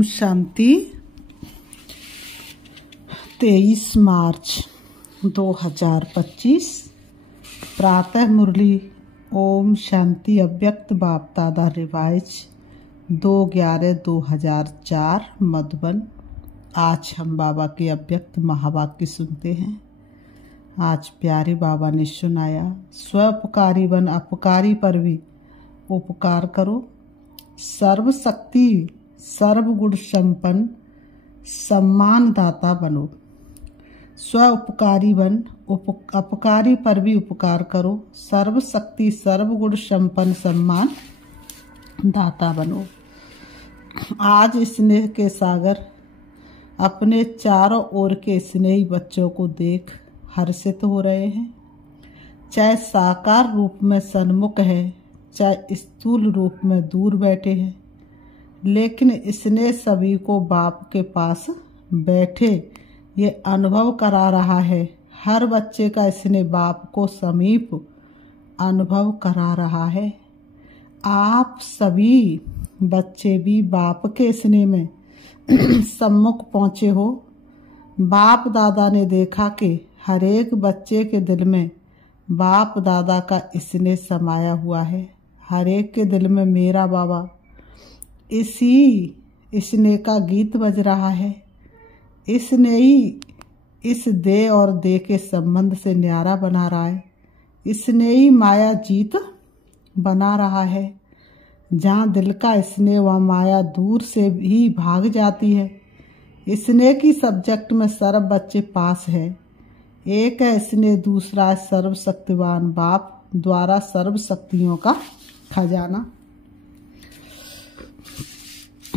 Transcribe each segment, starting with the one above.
ओम शांति। 23 मार्च 2025 प्रातः मुरली। ओम शांति। अव्यक्त बाप दादा रिवाइज 2/11/2004 मधुबन। आज हम बाबा के अव्यक्त महावाक्य सुनते हैं। आज प्यारे बाबा ने सुनाया, स्वउपकारी बन अपकारी पर भी उपकार करो। सर्वशक्ति सर्वगुण संपन्न सम्मानदाता बनो। स्व उपकारी बन अपकारी पर भी उपकार करो। सर्वशक्ति सर्वगुण संपन्न सम्मान दाता बनो। आज स्नेह के सागर अपने चारों ओर के स्नेही बच्चों को देख हर्षित हो रहे हैं। चाहे साकार रूप में सन्मुख है, चाहे स्थूल रूप में दूर बैठे हैं, लेकिन इसने सभी को बाप के पास बैठे ये अनुभव करा रहा है। हर बच्चे का इसने बाप को समीप अनुभव करा रहा है। आप सभी बच्चे भी बाप के स्नेह में सम्मुख पहुँचे हो। बाप दादा ने देखा कि हर एक बच्चे के दिल में बाप दादा का स्नेह समाया हुआ है। हर एक के दिल में मेरा बाबा, इसी स्नेह का गीत बज रहा है। इसने ही इस दे और दे के संबंध से न्यारा बना रहा है। इसने ही माया जीत बना रहा है। जहाँ दिल का स्नेह वहाँ माया दूर से भी भाग जाती है। स्नेह की सब्जेक्ट में सर्व बच्चे पास है। एक है स्नेह, दूसरा है सर्वशक्तिवान बाप द्वारा सर्व शक्तियों का खजाना।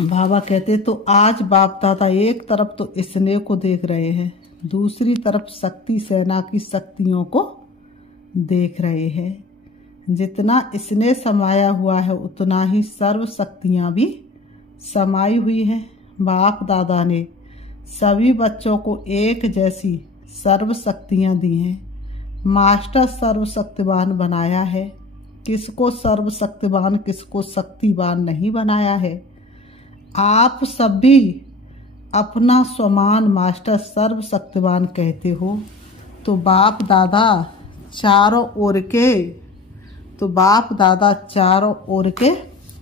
बाबा कहते तो आज बाप दादा एक तरफ तो स्नेह को देख रहे हैं, दूसरी तरफ शक्ति सेना की शक्तियों को देख रहे हैं। जितना स्नेह समाया हुआ है उतना ही सर्व शक्तियाँ भी समाई हुई हैं। बाप दादा ने सभी बच्चों को एक जैसी सर्व शक्तियाँ दी हैं। मास्टर सर्वशक्तिवान बनाया है। किसको सर्वशक्तिवान किसको शक्तिवान नहीं बनाया है। आप सभी अपना स्वमान मास्टर सर्वशक्तिवान कहते हो। तो बाप दादा चारों ओर के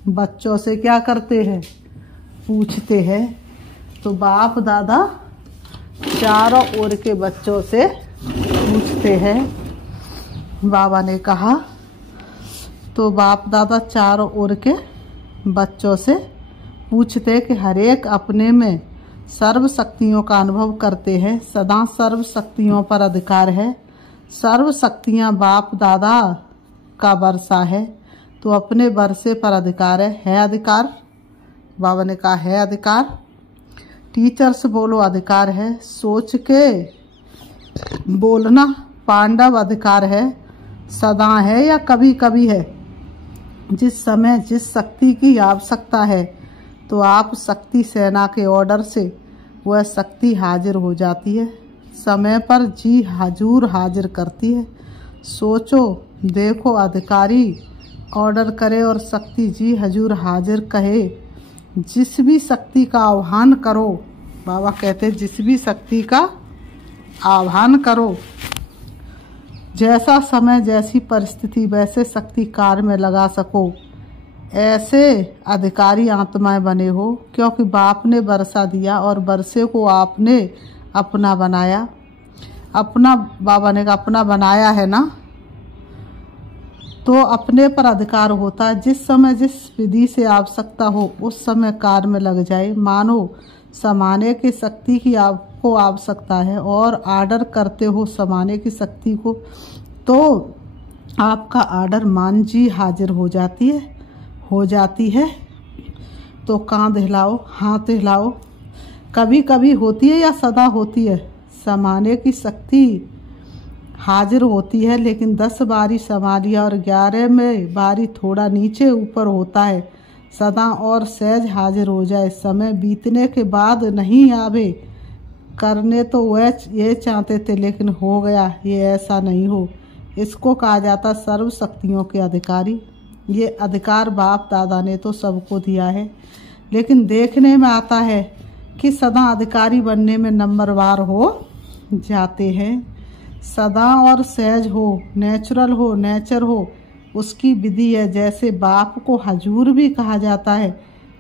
बच्चों से क्या करते हैं, पूछते हैं। तो बाप दादा चारों ओर के बच्चों से पूछते हैं। बाबा ने कहा तो बाप दादा चारों ओर के बच्चों से पूछते कि हर एक अपने में सर्व शक्तियों का अनुभव करते हैं। सदा सर्व शक्तियों पर अधिकार है। सर्व शक्तियाँ बाप दादा का वर्षा है, तो अपने वर्षे पर अधिकार है अधिकार। बाबा ने कहा है अधिकार। टीचर्स बोलो अधिकार है। सोच के बोलना पांडव अधिकार है। सदा है या कभी कभी है। जिस समय जिस शक्ति की आवश्यकता है तो आप शक्ति सेना के ऑर्डर से वह शक्ति हाजिर हो जाती है। समय पर जी हजूर हाजिर करती है। सोचो देखो, अधिकारी ऑर्डर करे और शक्ति जी हजूर हाजिर कहे। जिस भी शक्ति का आह्वान करो, बाबा कहते जिस भी शक्ति का आह्वान करो, जैसा समय जैसी परिस्थिति वैसे शक्ति कार्य में लगा सको, ऐसे अधिकारी आत्माएं बने हो। क्योंकि बाप ने वर्षा दिया और वर्षे को आपने अपना बनाया। अपना बाबा ने अपना बनाया है ना, तो अपने पर अधिकार होता है। जिस समय जिस विधि से आवश्यकता हो उस समय कार्य में लग जाए। मानो समाने की शक्ति की आपको आवश्यकता है और ऑर्डर करते हो समाने की शक्ति को, तो आपका ऑर्डर मान जी हाजिर हो जाती है। तो कांध हिलाओ, हाथ हिलाओ। कभी कभी होती है या सदा होती है। समाने की शक्ति हाजिर होती है, लेकिन 10 बारी समा लिया और 11 में बारी थोड़ा नीचे ऊपर होता है। सदा और सहज हाजिर हो जाए। समय बीतने के बाद नहीं आवे। करने तो वह ये चाहते थे लेकिन हो गया, ये ऐसा नहीं हो। इसको कहा जाता सर्व शक्तियों के अधिकारी। ये अधिकार बाप दादा ने तो सबको दिया है। लेकिन देखने में आता है कि सदा अधिकारी बनने में नंबरवार हो जाते हैं। सदा और सहज हो, नेचुरल हो, नेचर हो, उसकी विधि है। जैसे बाप को हजूर भी कहा जाता है,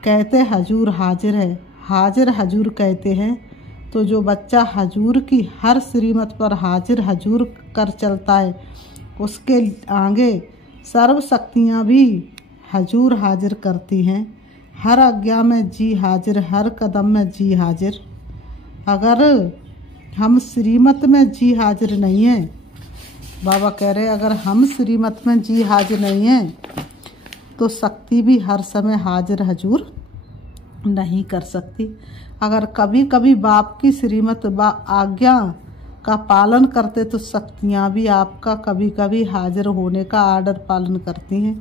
कहते हजूर हाजिर है, हाजिर हजूर कहते हैं। तो जो बच्चा हजूर की हर श्रीमत पर हाजिर हजूर कर चलता है, उसके आगे सर्व शक्तियाँ भी हजूर हाजिर करती हैं। हर आज्ञा में जी हाजिर, हर कदम में जी हाजिर। अगर हम श्रीमत में जी हाजिर नहीं हैं, बाबा कह रहे अगर हम श्रीमत में जी हाजिर नहीं हैं तो शक्ति भी हर समय हाजिर हजूर नहीं कर सकती। अगर कभी कभी बाप की श्रीमत आज्ञा का पालन करते तो शक्तियाँ भी आपका कभी कभी हाजिर होने का आर्डर पालन करती हैं।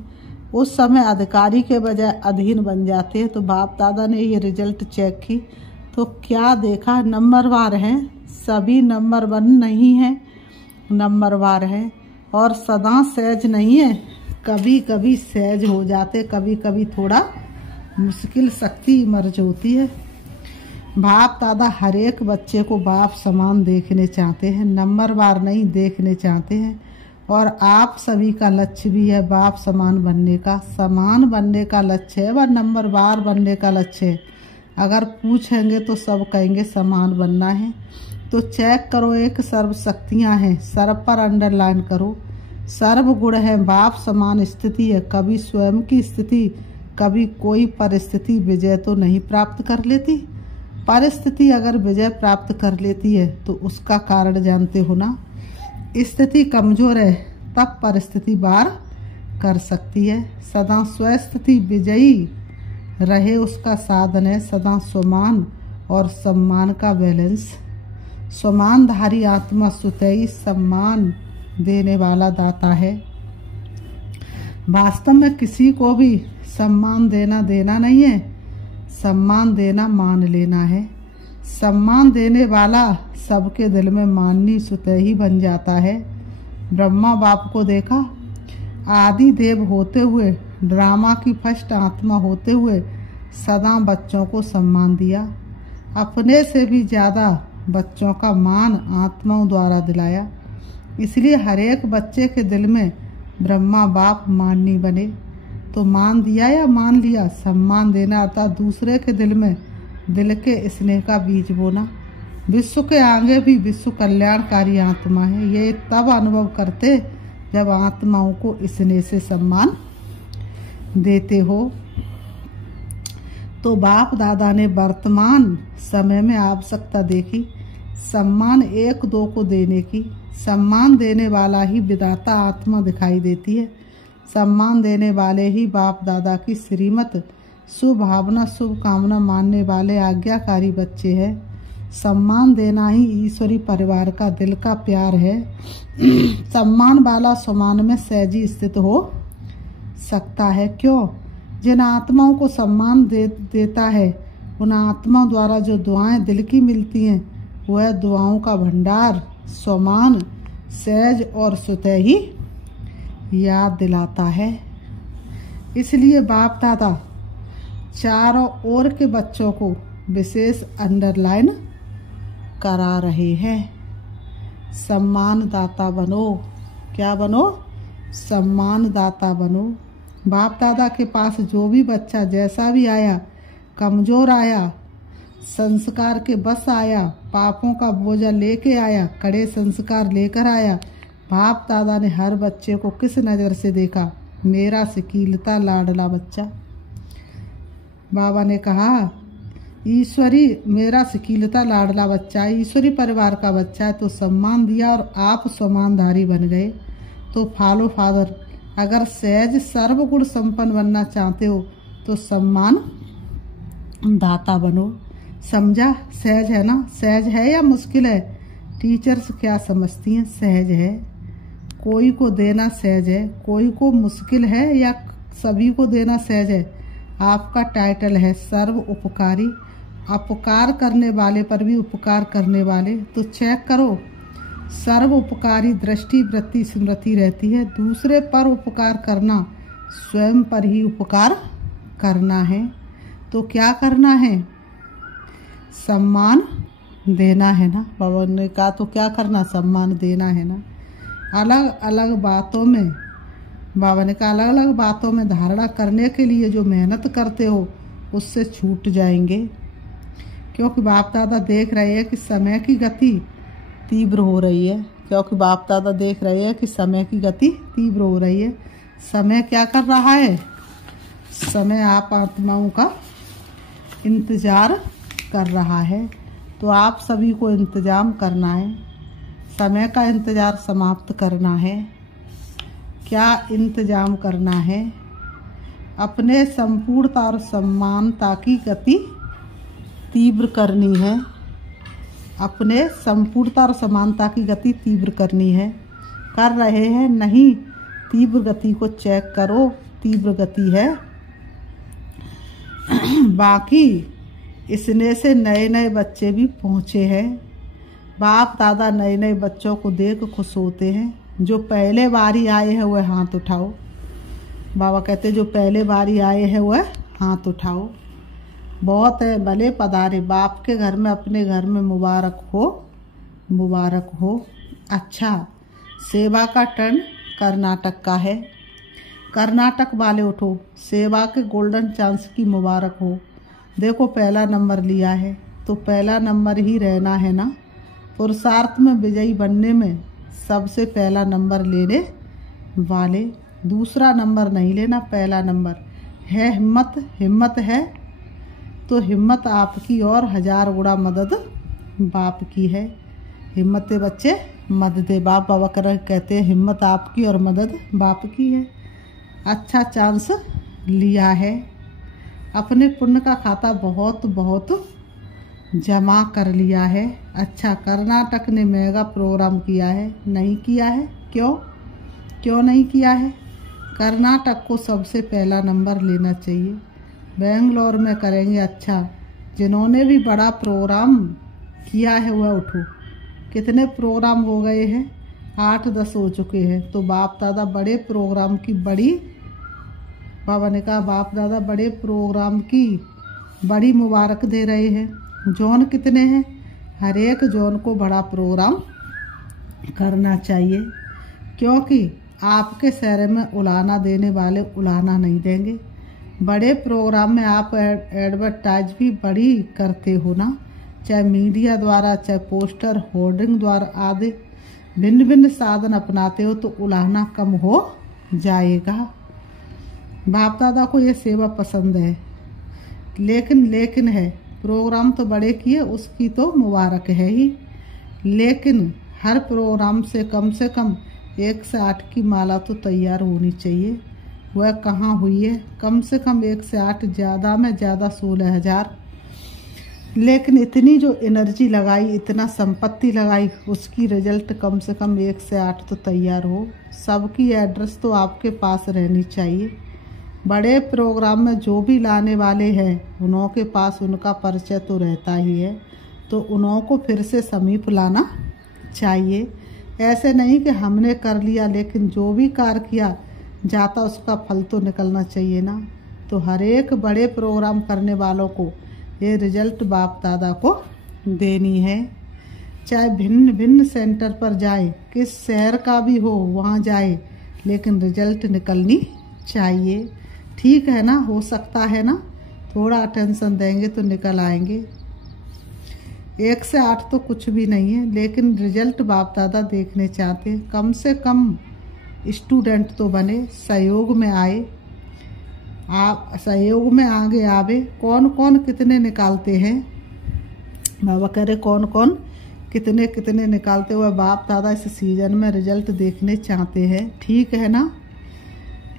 उस समय अधिकारी के बजाय अधीन बन जाते हैं। तो बाप दादा ने ये रिजल्ट चेक की तो क्या देखा, नंबरवार हैं, सभी नंबर 1 नहीं हैं, नंबरवार है। और सदा सहज नहीं है, कभी कभी सहज हो जाते, कभी कभी थोड़ा मुश्किल शक्ति मर्ज होती है। बाप दादा हर एक बच्चे को बाप समान देखने चाहते हैं, नंबरवार नहीं देखने चाहते हैं। और आप सभी का लक्ष्य भी है बाप समान बनने का। समान बनने का लक्ष्य है, वह नंबरवार बनने का लक्ष्य है। अगर पूछेंगे तो सब कहेंगे समान बनना है। तो चेक करो, एक सर्व शक्तियाँ हैं, सर्व पर अंडरलाइन करो। सर्व गुण है, बाप समान स्थिति है। कभी स्वयं की स्थिति, कभी कोई परिस्थिति विजय तो नहीं प्राप्त कर लेती। परिस्थिति अगर विजय प्राप्त कर लेती है तो उसका कारण जानते हो ना। स्थिति कमजोर है तब परिस्थिति वार कर सकती है। सदा स्वस्थिति विजयी रहे उसका साधन है। सदा स्वमान और सम्मान का बैलेंस। स्वमानधारी आत्मा सुतई सम्मान देने वाला दाता है। वास्तव में किसी को भी सम्मान देना नहीं है, सम्मान देना मान लेना है। सम्मान देने वाला सबके दिल में माननी सुतई बन जाता है। ब्रह्मा बाप को देखा, आदि देव होते हुए, ड्रामा की फर्स्ट आत्मा होते हुए सदा बच्चों को सम्मान दिया। अपने से भी ज़्यादा बच्चों का मान आत्माओं द्वारा दिलाया। इसलिए हर एक बच्चे के दिल में ब्रह्मा बाप माननी बने। तो मान दिया या मान लिया। सम्मान देना अर्थात दूसरे के दिल में दिल के स्नेह का बीज बोना। विश्व के आगे भी विश्व कल्याणकारी आत्मा है। ये तब अनुभव करते जब आत्माओं को स्नेह से सम्मान देते हो। तो बाप दादा ने वर्तमान समय में आवश्यकता देखी सम्मान एक दो को देने की। सम्मान देने वाला ही विधाता आत्मा दिखाई देती है। सम्मान देने वाले ही बाप दादा की श्रीमत शुभ भावना शुभ कामना मानने वाले आज्ञाकारी बच्चे हैं। सम्मान देना ही ईश्वरी परिवार का दिल का प्यार है। सम्मान वाला समान में सहजी स्थित हो सकता है। क्यों? जिन आत्माओं को सम्मान देता है उन आत्माओं द्वारा जो दुआएं दिल की मिलती हैं वह दुआओं का भंडार समान सहज और स्वतः ही याद दिलाता है। इसलिए बाप दादा चारों ओर के बच्चों को विशेष अंडरलाइन करा रहे हैं। सम्मान दाता बनो। क्या बनो? सम्मान दाता बनो। बाप दादा के पास जो भी बच्चा जैसा भी आया, कमजोर आया, संस्कार के बस आया, पापों का बोझा लेके आया, कड़े संस्कार लेकर आया, बाप दादा ने हर बच्चे को किस नज़र से देखा? मेरा सिकीलता लाडला बच्चा। बाबा ने कहा ईश्वरी मेरा सिकीलता लाडला बच्चा, ईश्वरी परिवार का बच्चा है। तो सम्मान दिया और आप सम्मानधारी बन गए। तो फॉलो फादर, अगर सहज सर्वगुण संपन्न बनना चाहते हो तो सम्मान दाता बनो। समझा? सहज है ना? सहज है या मुश्किल है? टीचर्स क्या समझती हैं? सहज है। कोई को देना सहज है, कोई को मुश्किल है या सभी को देना सहज है। आपका टाइटल है सर्व उपकारी। अपकार करने वाले पर भी उपकार करने वाले। तो चेक करो, सर्व उपकारी दृष्टि वृत्ति स्मृति रहती है। दूसरे पर उपकार करना स्वयं पर ही उपकार करना है। तो क्या करना है, सम्मान देना है ना। बाबा ने कहा तो क्या करना, सम्मान देना है ना। अलग अलग बातों में, बाबा ने कहा अलग अलग बातों में धारणा करने के लिए जो मेहनत करते हो उससे छूट जाएंगे, क्योंकि बाप दादा देख रहे हैं कि समय की गति तीव्र हो रही है। क्योंकि बाप दादा देख रहे हैं कि समय की गति तीव्र हो रही है। समय क्या कर रहा है, समय आप आत्माओं का इंतजार कर रहा है। तो आप सभी को इंतजाम करना है, समय का इंतजार समाप्त करना है। क्या इंतजाम करना है, अपने संपूर्णता और समानता की गति तीव्र करनी है। अपने संपूर्णता और समानता की गति तीव्र करनी है। कर रहे हैं नहीं, तीव्र गति को चेक करो, तीव्र गति है। बाकी इसने से नए नए बच्चे भी पहुँचे हैं। बाप दादा नए नए बच्चों को देख खुश होते हैं। जो पहले बारी आए हैं वह हाथ उठाओ। बाबा कहते जो पहले बारी आए हैं वह हाथ उठाओ। बहुत है, भले पधारे बाप के घर में, अपने घर में मुबारक हो, मुबारक हो। अच्छा, सेवा का टर्न कर्नाटक का है। कर्नाटक वाले उठो, सेवा के गोल्डन चांस की मुबारक हो। देखो पहला नंबर लिया है तो पहला नंबर ही रहना है ना। पुरुषार्थ में विजयी बनने में सबसे पहला नंबर लेने वाले, दूसरा नंबर नहीं लेना, पहला नंबर है। हिम्मत, हिम्मत है तो हिम्मत आपकी और 1000 गुना मदद बाप की है। हिम्मत है बच्चे, मदद है बाप। बाबा कहते हैं हिम्मत आपकी और मदद बाप की है। अच्छा चांस लिया है। अपने पुण्य का खाता बहुत बहुत जमा कर लिया है। अच्छा, कर्नाटक ने मेगा प्रोग्राम किया है, नहीं किया है? क्यों, क्यों नहीं किया है? कर्नाटक को सबसे पहला नंबर लेना चाहिए। बेंगलोर में करेंगे। अच्छा, जिन्होंने भी बड़ा प्रोग्राम किया है वह उठो। कितने प्रोग्राम हो गए हैं? 8-10 हो चुके हैं। तो बाप दादा बड़े प्रोग्राम की बड़ी, बाबा ने कहा बाप दादा बड़े प्रोग्राम की बड़ी मुबारक दे रहे हैं। जोन कितने हैं? हर एक जोन को बड़ा प्रोग्राम करना चाहिए, क्योंकि आपके शहर में उलाना देने वाले उलाना नहीं देंगे। बड़े प्रोग्राम में आप एडवर्टाइज भी बड़ी करते हो ना, चाहे मीडिया द्वारा, चाहे पोस्टर, होर्डिंग द्वारा आदि भिन्न भिन्न साधन अपनाते हो, तो उलाहना कम हो जाएगा। बाप दादा को ये सेवा पसंद है, लेकिन है प्रोग्राम तो बड़े किए, उसकी तो मुबारक है ही। लेकिन हर प्रोग्राम से कम 1 से 8 की माला तो तैयार होनी चाहिए। वह कहाँ हुई है? कम से कम 1 से 8, ज़्यादा में ज़्यादा 16,000। लेकिन इतनी जो एनर्जी लगाई, इतना संपत्ति लगाई, उसकी रिजल्ट कम से कम 1 से 8 तो तैयार हो। सबकी एड्रेस तो आपके पास रहनी चाहिए। बड़े प्रोग्राम में जो भी लाने वाले हैं उन्हों के पास उनका परिचय तो रहता ही है, तो उन्हों को फिर से समीप लाना चाहिए। ऐसे नहीं कि हमने कर लिया, लेकिन जो भी कार्य किया जाता उसका फल तो निकलना चाहिए ना। तो हर एक बड़े प्रोग्राम करने वालों को ये रिजल्ट बाप दादा को देनी है। चाहे भिन्न भिन्न सेंटर पर जाए, किस शहर का भी हो वहाँ जाए, लेकिन रिजल्ट निकलनी चाहिए। ठीक है ना? हो सकता है ना, थोड़ा अटेंशन देंगे तो निकल आएंगे। 1 से 8 तो कुछ भी नहीं है, लेकिन रिजल्ट बाप दादा देखने चाहते हैं। कम से कम स्टूडेंट तो बने, सहयोग में आए, आप सहयोग में आगे आवे। कौन कौन कितने निकालते हैं? बाबा कह रहे कौन कौन कितने कितने निकालते हुए बाप दादा इस सीजन में रिजल्ट देखने चाहते हैं। ठीक है ना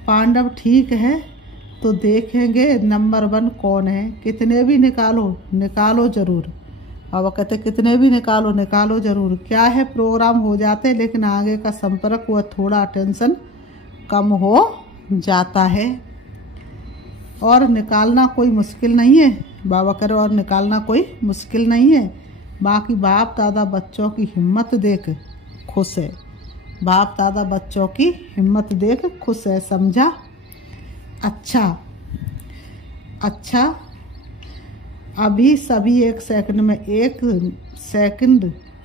पांडव? ठीक है, तो देखेंगे नंबर 1 कौन है। कितने भी निकालो, निकालो जरूर। बाबा कहते कितने भी निकालो, निकालो जरूर। क्या है, प्रोग्राम हो जाते हैं, लेकिन आगे का संपर्क वह थोड़ा टेंशन कम हो जाता है। और निकालना कोई मुश्किल नहीं है। बाबा कह रहे और निकालना कोई मुश्किल नहीं है। बाकी बाप दादा बच्चों की हिम्मत देख खुश है। बाप दादा बच्चों की हिम्मत देख खुश है, समझा? अच्छा, अभी सभी 1 सेकंड में,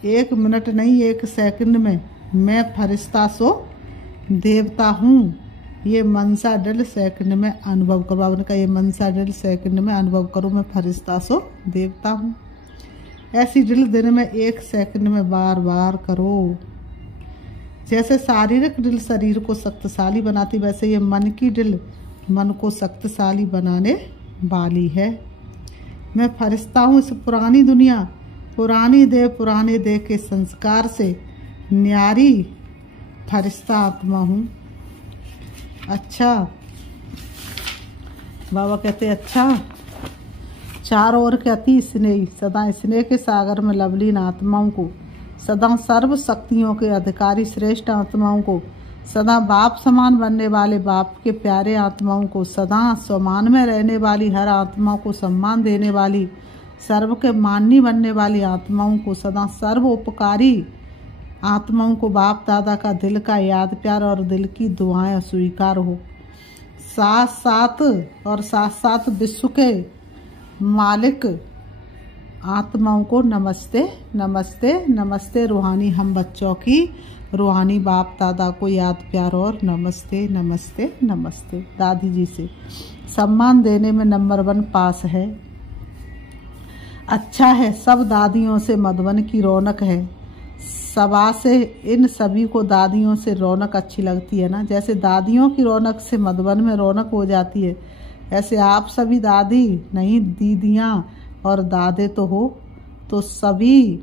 1 मिनट नहीं 1 सेकंड में मैं फरिश्ता सो देवता हूँ। ये मनसा दृढ़ सेकंड में अनुभव करो। बाबा ने कहा ये मनसा दृढ़ सेकंड में अनुभव करो, मैं फरिश्ता सो देवता हूँ। ऐसी ड्रिल दिन में 1 सेकंड में बार बार करो। जैसे शारीरिक ड्रिल शरीर को शक्तिशाली बनाती, वैसे ये मन की ड्रिल मन को शक्तिशाली बनाने वाली है। मैं फरिश्ता हूँ इस पुरानी दुनिया, पुराने देह के संस्कार से न्यारी फरिश्ता आत्मा हूँ। अच्छा, बाबा कहते अच्छा, चारों ओर के अति स्नेही, सदा स्नेह के सागर में लवलीन आत्माओं को, सदा सर्व शक्तियों के अधिकारी श्रेष्ठ आत्माओं को, सदा बाप समान बनने वाले बाप के प्यारे आत्माओं को, सदा स्वमान में रहने वाली हर आत्मा को सम्मान देने वाली, सर्व के माननी बनने वाली आत्माओं को, सदा सर्व उपकारी आत्माओं को बाप दादा का दिल का याद प्यार और दिल की दुआएं स्वीकार हो। साथ साथ विश्व के मालिक आत्माओं को नमस्ते नमस्ते नमस्ते। रूहानी हम बच्चों की रूहानी बाप दादा को याद प्यार और नमस्ते नमस्ते नमस्ते। दादी जी से सम्मान देने में नंबर 1 पास है। अच्छा है, सब दादियों से मधुबन की रौनक है। सभा से इन सभी को दादियों से रौनक अच्छी लगती है ना। जैसे दादियों की रौनक से मधुबन में रौनक हो जाती है, ऐसे आप सभी दादी नहीं दीदियाँ और दादे तो हो, तो सभी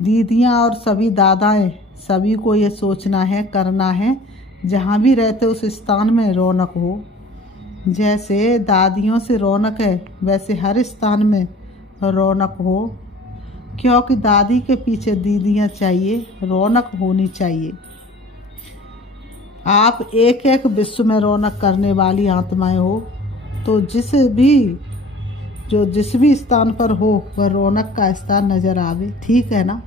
दीदियाँ और सभी दादाएं सभी को ये सोचना है, करना है, जहाँ भी रहते उस स्थान में रौनक हो। जैसे दादियों से रौनक है वैसे हर स्थान में रौनक हो, क्योंकि दादी के पीछे दीदियाँ चाहिए, रौनक होनी चाहिए। आप एक एक विश्व में रौनक करने वाली आत्माएं हो, तो जिस भी स्थान पर हो वह रौनक का स्थान नजर आवे, ठीक है ना।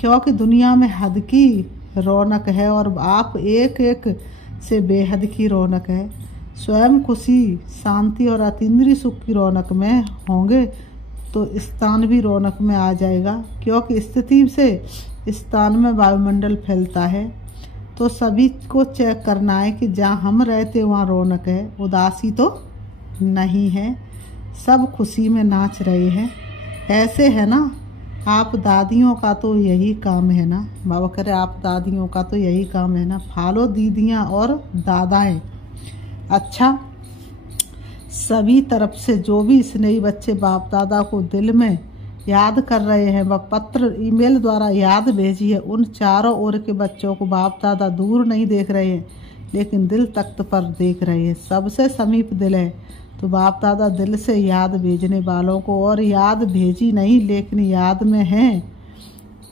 क्योंकि दुनिया में हद की रौनक है और आप एक एक से बेहद की रौनक है। स्वयं खुशी शांति और अतीन्द्रिय सुख की रौनक में होंगे तो स्थान भी रौनक में आ जाएगा, क्योंकि स्थिति से स्थान में वायुमंडल फैलता है। तो सभी को चेक करना है कि जहाँ हम रहते वहाँ रौनक है, उदासी तो नहीं है, सब खुशी में नाच रहे हैं। ऐसे है ना, आप दादियों का तो यही काम है ना। बाबा कह रहे आप दादियों का तो यही काम है ना, फालो दीदियाँ और दादाएं। अच्छा, सभी तरफ से जो भी स्नेही बच्चे बाप दादा को दिल में याद कर रहे हैं, वह पत्र ईमेल द्वारा याद भेजिए। उन चारों ओर के बच्चों को बाप दादा दूर नहीं देख रहे हैं, लेकिन दिल तख्त पर देख रहे हैं। सबसे समीप दिल है, तो बाप दादा दिल से याद भेजने वालों को, और याद भेजी नहीं लेकिन याद में हैं,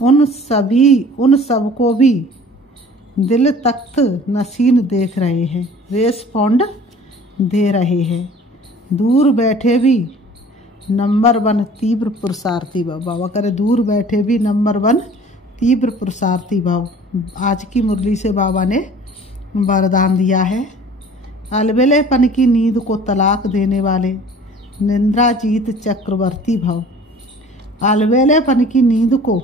उन सब को भी दिल तख्त नसीन देख रहे हैं, रेस्पॉन्ड दे रहे हैं। दूर बैठे भी नंबर 1 तीव्र पुरुषार्थी भाव। बाबा करे दूर बैठे भी नंबर 1 तीव्र पुरुषार्थी भाव। आज की मुरली से बाबा ने वरदान दिया है। अलबेलेपन की नींद को तलाक देने वाले निंद्राजीत चक्रवर्ती भाव। अलबेलेपन की नींद को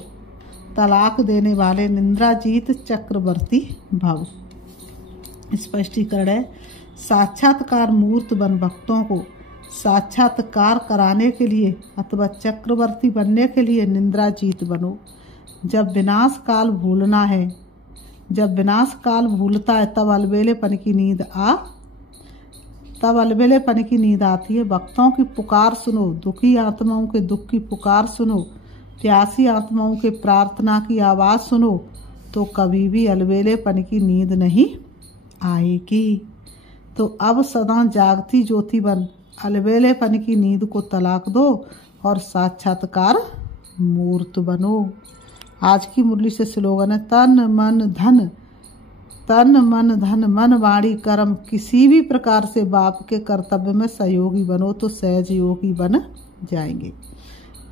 तलाक देने वाले निंद्राजीत चक्रवर्ती भाव। स्पष्टीकरण है, साक्षात्कार मूर्त बन भक्तों को साक्षात्कार कराने के लिए अथवा चक्रवर्ती बनने के लिए निंद्राजीत बनो। जब विनाश काल भूलना है, जब विनाश काल भूलता है तब अलबेलेपन की नींद आती है। भक्तों की पुकार सुनो, दुखी आत्माओं के दुख की पुकार सुनो, प्यासी आत्माओं के प्रार्थना की आवाज़ सुनो, तो कभी भी अलबेलेपन की नींद नहीं आएगी। तो अब सदा जागती ज्योति बन अलबेलेपन की नींद को तलाक दो और साक्षात्कार मूर्त बनो। आज की मुरली से स्लोगन है, तन मन धन मन वाणी कर्म किसी भी प्रकार से बाप के कर्तव्य में सहयोगी बनो तो सहज योगी बन जाएंगे।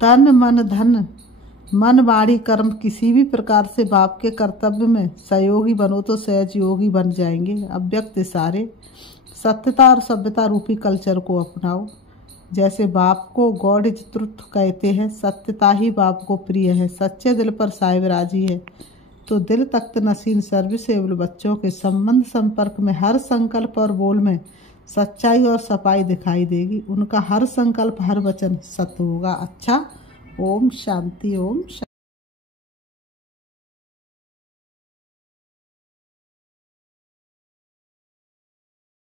तन मन धन मन वाणी कर्म किसी भी प्रकार से बाप के कर्तव्य में सहयोगी बनो तो सहज योगी बन जाएंगे। अव्यक्त इशारे, सत्यता और सभ्यता रूपी कल्चर को अपनाओ। जैसे बाप को गॉड इज ट्रुथ कहते हैं, सत्यता ही बाप को प्रिय है, सच्चे दिल पर साहिब राजी है। तो दिल तख्त नसीन सर्विसेबल बच्चों के संबंध संपर्क में हर संकल्प और बोल में सच्चाई और सफाई दिखाई देगी। उनका हर संकल्प हर वचन सत्य होगा। अच्छा, ओम शांति, ओम शांति।